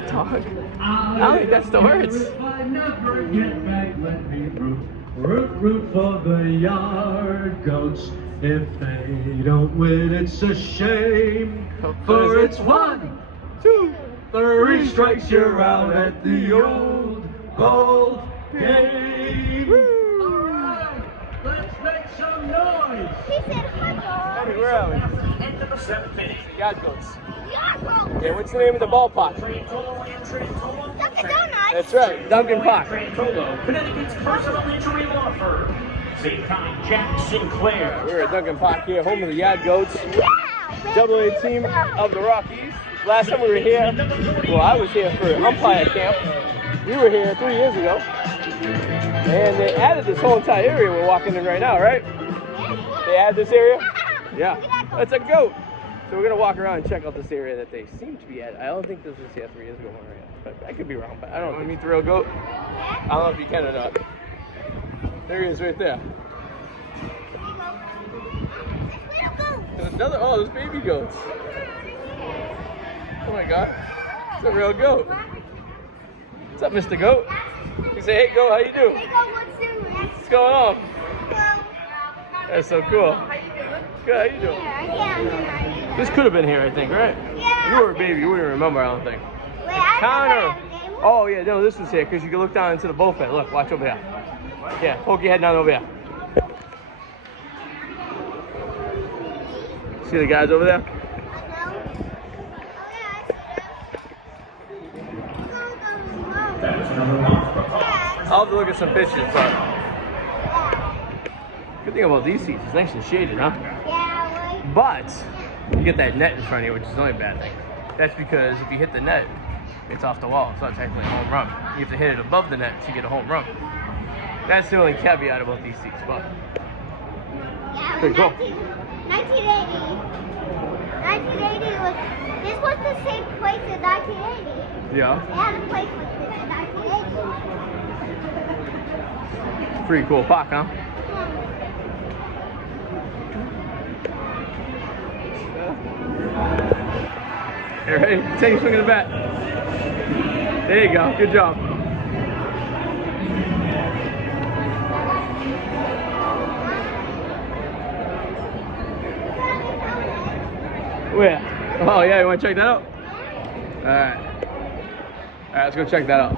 hot dog. I don't think that's the words. Root for the yard goats. If they don't win, it's a shame. For it's 1, 2, 3 strikes, you're out at the old ball game. Alright, let's make some noise. He said hot dog. Hey, where are we? End of the 7th inning. Yard goats. Yard goats. Yeah, what's the name of the ballpark? Dunkin' Donuts. That's right, Dunkin Park. Connecticut's personal injury law firm. St. Tommy Jack Sinclair. We're at Dunkin Park here, home of the Yard Goats. Yeah. AA team of the Rockies. Last time we were here, well, I was here for umpire camp. We were here 3 years ago. And they added this whole entire area we're walking in right now, right? They added this area? Yeah. That's a goat. So we're going to walk around and check out this area that they seem to be at. I don't think this was here 3 years ago. But I could be wrong, but I don't know. Can you meet the real goat? I don't know if you can or not. There he is right there. There's another, oh, there's baby goats. Oh my God, it's a real goat. What's up, Mr. Goat? You say, hey goat, how you doing? What's going on? That's so cool. Good, how you doing? This could have been here, I think, right? Yeah. You were a baby, you wouldn't remember, I don't think. Wait, I Connor. Oh yeah, no, this was here, because you can look down into the bullpen. Look, watch over here. Yeah, poke your head down over here. See the guys over there? I'll have to look at some pictures, but good thing about these seats, it's nice and shaded, huh? Yeah, But you get that net in front of you, which is the only bad thing. That's because if you hit the net, it's off the wall. It's not technically a home run. You have to hit it above the net to get a home run. That's the only caveat about these seats, but pretty cool. 1980 was, this was the same place in 1980. Yeah. They had a place like this in 1980. Pretty cool park, huh? You ready? Take a swing of the bat. There you go. Good job. Where? Oh yeah, you want to check that out? Alright. Alright, let's go check that out.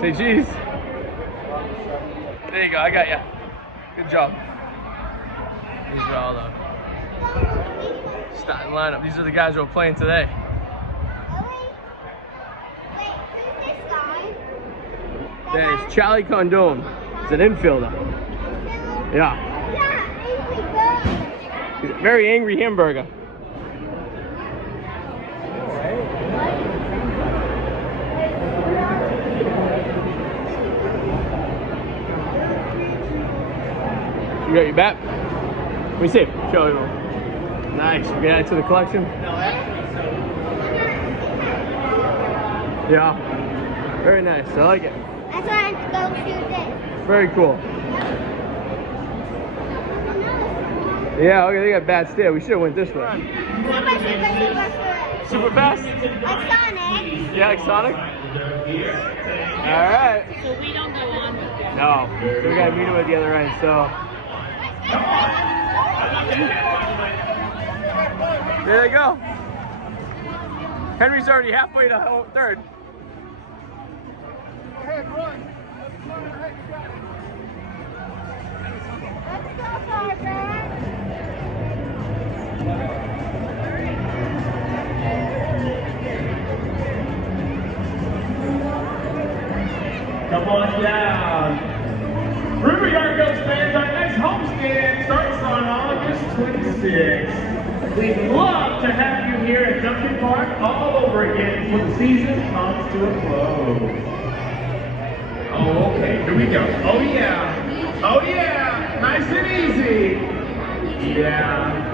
Say cheese. There you go, I got ya. Good job. These are all the starting lineup. These are the guys who are playing today. There's Charlie Condone. He's an infielder. Yeah. He's a very angry hamburger. You got your bat? Let me see. Show you. Nice. We got it to the collection. Yeah. Very nice. I like it. That's why I have to go shoot this. Very cool. Yeah, okay, they got bats there. We should have went this way. Super fast? Like Sonic. Yeah, like Sonic? Alright. So we don't go on. No. So we gotta meet him at the other end, so. There they go. Henry's already halfway to third. Go ahead, run. Let's go, Barbara. Come on down. Remember, Yard Goats fans, our next homestand starts on August 26th. We'd love to have you here at Dunkin Park all over again before the season comes to a close. Oh, okay, here we go. Oh, yeah. Oh, yeah. Nice and easy. Yeah.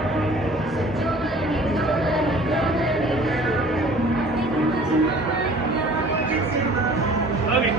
Okay.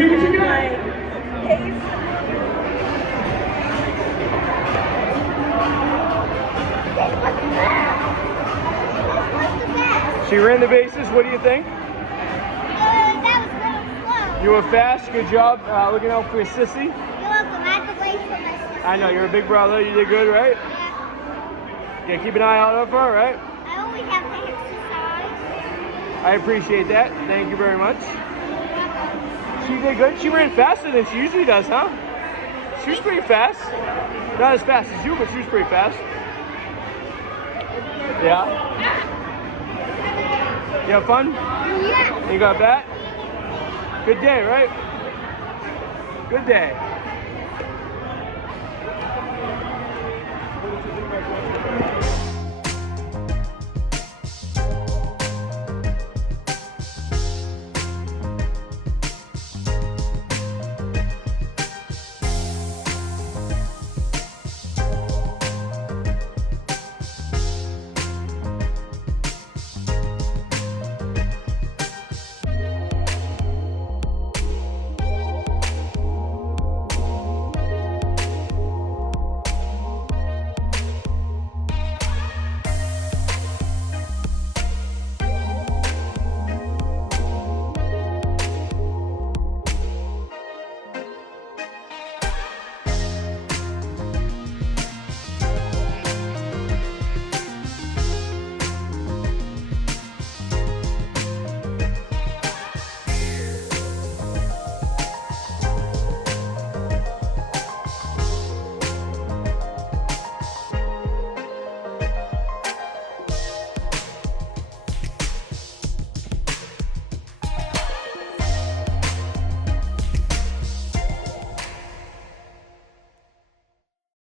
see what you got. She ran the bases. What do you think? That was a little slow. You were fast. Good job looking out for your sissy. You're welcome. I have to wait for my sister. I know, you're a big brother. You did good, right? Yeah. Yeah, keep an eye out for her, right? I always have to exercise. I appreciate that. Thank you very much. You're welcome. She did good. She ran faster than she usually does, huh? She was pretty fast. Not as fast as you, but she was pretty fast. Yeah? You have fun? Yeah. You got that? Good day, right? Good day.